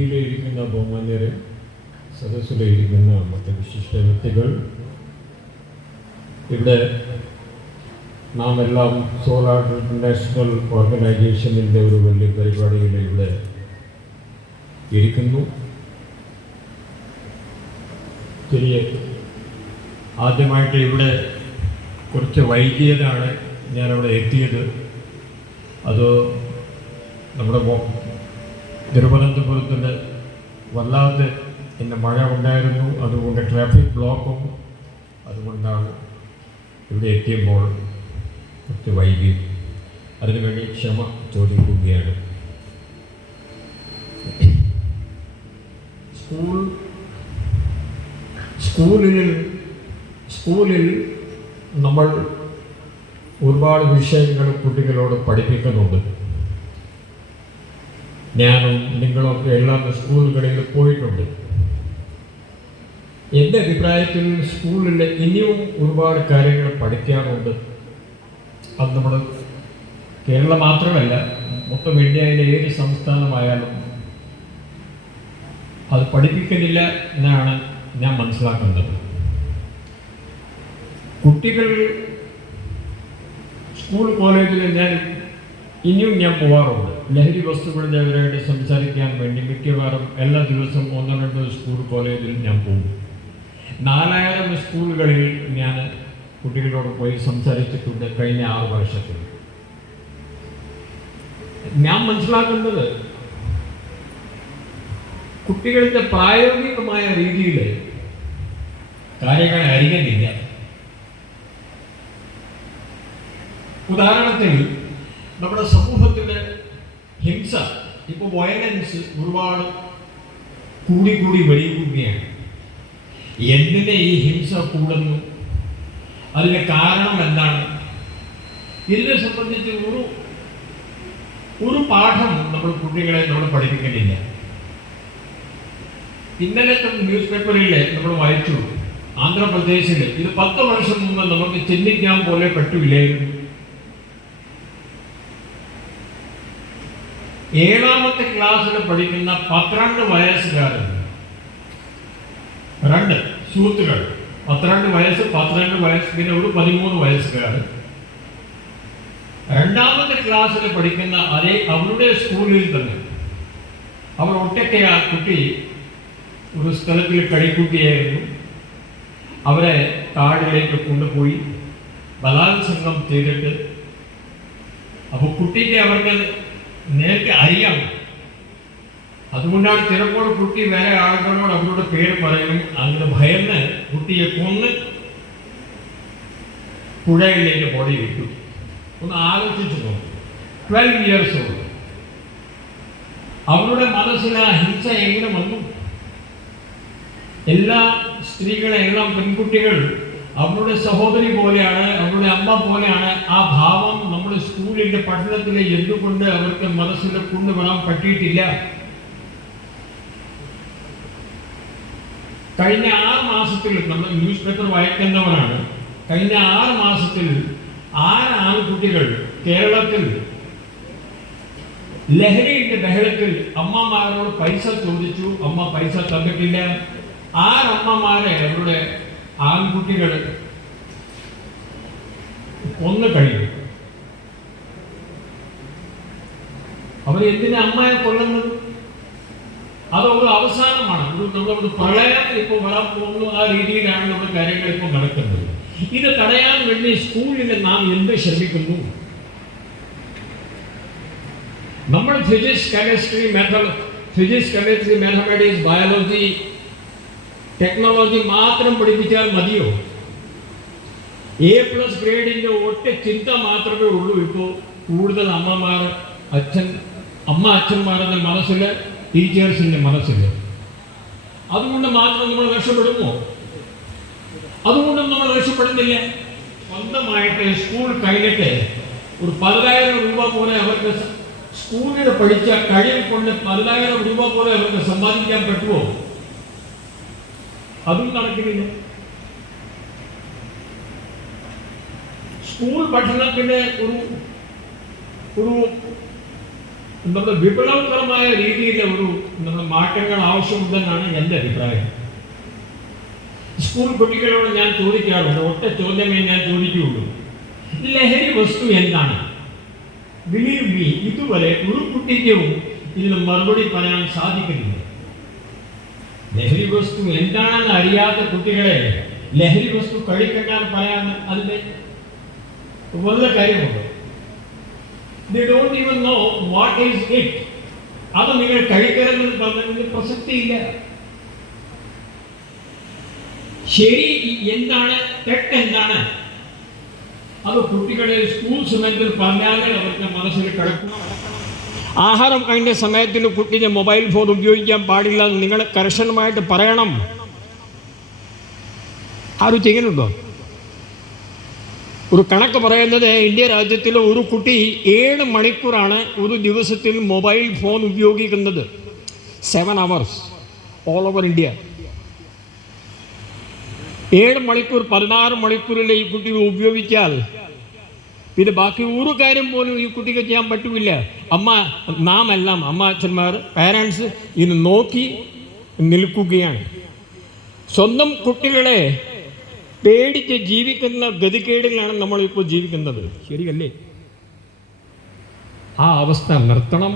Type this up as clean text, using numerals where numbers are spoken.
വേദിയിലിരിക്കുന്ന ബഹുമാന്യരെ, സദസ്സിലിരിക്കുന്ന മറ്റ് വിശിഷ്ട വ്യക്തികൾ, ഇവിടെ നാം എല്ലാം സോളാർ ഇന്റർനാഷണൽ ഓർഗനൈസേഷനിൻ്റെ ഒരു വലിയ പരിപാടിയിൽ ഇവിടെ ഇരിക്കുന്നു. ആദ്യമായിട്ട് ഇവിടെ കുറച്ച് വൈകിയതാണ് ഞാനവിടെ എത്തിയത്. അത് നമ്മുടെ തിരുവനന്തപുരത്തിന് വല്ലാതെ ഇന്ന് മഴ ഉണ്ടായിരുന്നു. അതുകൊണ്ട് ട്രാഫിക് ബ്ലോക്കും അതുകൊണ്ടാണ് ഇവിടെ എത്തിയപ്പോൾ കുറച്ച് വൈകി. അതിനുവേണ്ടി ക്ഷമ ചോദിക്കുകയാണ്. സ്കൂളിൽ നമ്മൾ ഒരുപാട് വിഷയങ്ങൾ കുട്ടികളോട് പഠിപ്പിക്കുന്നുണ്ട്. ഞാനും നിങ്ങളൊക്കെ എല്ലാ സ്കൂളുകളിൽ പോയിട്ടുണ്ട്. എൻ്റെ അഭിപ്രായത്തിൽ സ്കൂളിൽ ഇനിയും ഒരുപാട് കാര്യങ്ങൾ പഠിക്കാനുണ്ട്. അത് നമ്മൾ കേരളം മാത്രമല്ല, മൊത്തം ഇന്ത്യയിലെ ഏത് സംസ്ഥാനമായാലും അത് പഠിപ്പിക്കുന്നില്ല എന്നാണ് ഞാൻ മനസ്സിലാക്കുന്നത്. കുട്ടികൾ സ്കൂൾ കോളേജിൽ ഇനിയും ഞാൻ പോകാറുണ്ട്. ലഹരി വസ്തുക്കളുടെവരായിട്ട് സംസാരിക്കാൻ വേണ്ടി മിക്കവാറും എല്ലാ ദിവസവും 1-2 സ്കൂൾ കോളേജിൽ ഞാൻ പോകും. 4000 സ്കൂളുകളിൽ ഞാൻ കുട്ടികളോട് പോയി സംസാരിച്ചിട്ടുണ്ട് കഴിഞ്ഞ 6 വർഷത്തിൽ. ഞാൻ മനസ്സിലാക്കുന്നത് കുട്ടികളുടെ പ്രായോഗികമായ രീതിയിൽ കാര്യങ്ങൾ അറിയുന്നില്ല. ഉദാഹരണത്തിന് നമ്മുടെ സമൂഹത്തിലെ ഹിംസ, ഇപ്പോൾ വയലൻസ് ഒരുപാട് കൂടി വരികയാണ്. എന്തിനെ ഈ ഹിംസ കൂടുന്നു? അതിന് കാരണം എന്താണ്? ഇതിനെ സംബന്ധിച്ച് ഒരു പാഠം നമ്മൾ കുട്ടികളെ പഠിപ്പിക്കുന്നില്ല. ഇന്നലത്തെ ന്യൂസ് പേപ്പറിൽ നമ്മൾ വായിച്ചു, ആന്ധ്രാപ്രദേശിൽ ഇത് 10 വർഷം മുമ്പ് നമുക്ക് ചിന്തിക്കാൻ പോലെ പറ്റില്ലായിരുന്നു. 7ാമത്തെ ക്ലാസ്സിൽ പഠിക്കുന്ന 12 വയസ്സുകാരൻ, 2 സുഹൃത്തുക്കൾ, 12 വയസ്സ്, പിന്നെ ഒരു 13 വയസ്സുകാരൻ, 2ാമത്തെ ക്ലാസ്സിൽ പഠിക്കുന്ന അവരുടെ സ്കൂളിൽ തന്നെ അവർ ഒറ്റയ്ക്ക് ആ കുട്ടി ഒരു സ്ഥലത്തിൽ കളിക്കുട്ടിയായിരുന്നു. അവരെ കാടിലേക്ക് കൊണ്ടുപോയി ബലാത്സംഗം ചെയ്തിട്ട്, അപ്പോൾ കുട്ടിക്ക് അവർക്ക് നേരത്തെ അറിയാം. അതുകൊണ്ടാണ് ചിലപ്പോൾ കുട്ടി വേറെ ആളുകളോട് അവരുടെ പേര് പറയും. അങ്ങനെ ഭയന്ന് കുട്ടിയെ കൊന്ന് പുഴയിലേക്ക് ബോഡി വിട്ടു. ഒന്ന് ആലോചിച്ചു നോക്കും. 12 years old. അവരുടെ മനസ്സിൽ ആ ഹിംസ എങ്ങനെ വന്നു? എല്ലാ സ്ത്രീകളെല്ലാം പെൺകുട്ടികൾ അവരുടെ സഹോദരി പോലെയാണ്, അവരുടെ അമ്മ പോലെയാണ്. ആ ഭാവം നമ്മുടെ സ്കൂളിൻ്റെ പഠനത്തിൽ എന്തുകൊണ്ട് അവർക്ക് മനസ്സിൽ കൊണ്ടുവരാൻ പറ്റിയിട്ടില്ല? കഴിഞ്ഞ 6 മാസത്തിൽ നമ്മൾ ന്യൂസ് പേപ്പർ വായിക്കുന്നവരാണ്. കഴിഞ്ഞ 6 മാസത്തിൽ 6 ആൺകുട്ടികൾ കേരളത്തിൽ ലഹരിയുടെ ബഹളത്തിൽ അമ്മമാരോട് പൈസ ചോദിച്ചു. അമ്മ പൈസ തന്നിട്ടില്ല. 6 അമ്മമാരെ അവരുടെ ആൺകുട്ടികൾ കൊന്നു കഴിഞ്ഞു. അവർ എന്തിനാ അമ്മയെ കൊല്ലുന്നത്? അതൊരു അവസാനമാണ്. നമ്മളൊരു പ്രളയം ഇപ്പോൾ വരാൻ പോകുന്നു. ആ രീതിയിലാണ് നമ്മുടെ കാര്യങ്ങൾ ഇപ്പോൾ നടക്കുന്നത്. ഇത് തടയാൻ വേണ്ടി സ്കൂളിൽ നാം എന്ത് ശ്രമിക്കുന്നു? നമ്മൾ physics, chemistry, mathematics, biology, technology മാത്രം പഠിപ്പിച്ചാൽ മതിയോ? A+ ഗ്രേഡിൻ്റെ ഒറ്റ ചിന്ത മാത്രമേ ഉള്ളൂ ഇപ്പോൾ കൂടുതൽ അച്ഛന്മാരുടെ മനസ്സിൽ, ടീച്ചേഴ്സിൻ്റെ മനസ്സിൽ. അതുകൊണ്ട് മാത്രം നമ്മൾ രക്ഷപ്പെടുമോ? അതുകൊണ്ടും നമ്മൾ രക്ഷപ്പെടുന്നില്ല. സ്വന്തമായിട്ട് സ്കൂൾ കഴിഞ്ഞിട്ട് ഒരു 10,000 രൂപ പോലെ അവർക്ക് സ്കൂളിൽ പഠിച്ച കഴിവ് കൊണ്ട് 10,000 രൂപ പോലെ അവർക്ക് സമ്പാദിക്കാൻ പറ്റുമോ? അതും നടക്കുന്നില്ല. സ്കൂൾ പഠനത്തിന് ഒരു നമ്മുടെ വിപ്ലവകരമായ രീതിയിൽ ഒരു നമ്മൾ മാറ്റങ്ങൾ ആവശ്യമുണ്ടെന്നാണ് എൻ്റെ അഭിപ്രായം. സ്കൂൾ കുട്ടികളോട് ഞാൻ ചോദിക്കാറുണ്ട്, ഒറ്റ ചോദ്യമേ ഞാൻ ചോദിക്കുകയുള്ളൂ, ലഹരി വസ്തു എന്താണ്? ബിലീവ് മീ, ഇതുവരെ ഒരു കുട്ടിക്കും ഇതിന് മറുപടി പറയാൻ സാധിക്കുന്നില്ല. ലഹരി വസ്തു എന്താണെന്ന് അറിയാത്ത കുട്ടികളെ ലഹരി വസ്തു കഴിക്കാൻ പറയാൻ അതിൻ്റെ വളരെ കാര്യമുണ്ട്. They don't even know what is it. അത് നിങ്ങൾ കഴിക്കരുതെന്ന് പറഞ്ഞതിന് പ്രസക്തിയില്ല. ശരി എന്താണ്, തെറ്റെന്താണ്, അത് കുട്ടികളെ സ്കൂൾ സമയത്തിൽ പറഞ്ഞാൽ അവരുടെ മനസ്സിൽ കിടക്കണം. ആഹാരം കഴിഞ്ഞ സമയത്തിന് കുട്ടിയെ മൊബൈൽ ഫോൺ ഉപയോഗിക്കാൻ പാടില്ല എന്ന് നിങ്ങൾ കർശനമായിട്ട് പറയണം. ആരും ചെയ്യുന്നുണ്ടോ? ഒരു കണക്ക് പറയുന്നത് ഇന്ത്യ രാജ്യത്തിലെ ഒരു കുട്ടി 7 മണിക്കൂറാണ് ഒരു ദിവസത്തിൽ മൊബൈൽ ഫോൺ ഉപയോഗിക്കുന്നത്. 7 hours ഓൾ ഓവർ ഇന്ത്യ. 7 മണിക്കൂർ 16 മണിക്കൂറിൽ ഈ കുട്ടി ഉപയോഗിച്ചാൽ പിന്നെ ബാക്കി ഒരു കാര്യം പോലും ഈ കുട്ടിക്ക് ചെയ്യാൻ പറ്റില്ല. നാം എല്ലാം അമ്മ അച്ഛന്മാർ പാരൻസ് ഇത് നോക്കി നിൽക്കുകയാണ്. സ്വന്തം കുട്ടികളെ പേടിച്ച് ജീവിക്കുന്ന ഗതികേടിലാണ് നമ്മളിപ്പോൾ ജീവിക്കുന്നത്. ശരിയല്ലേ? ആ അവസ്ഥ നിർത്തണം.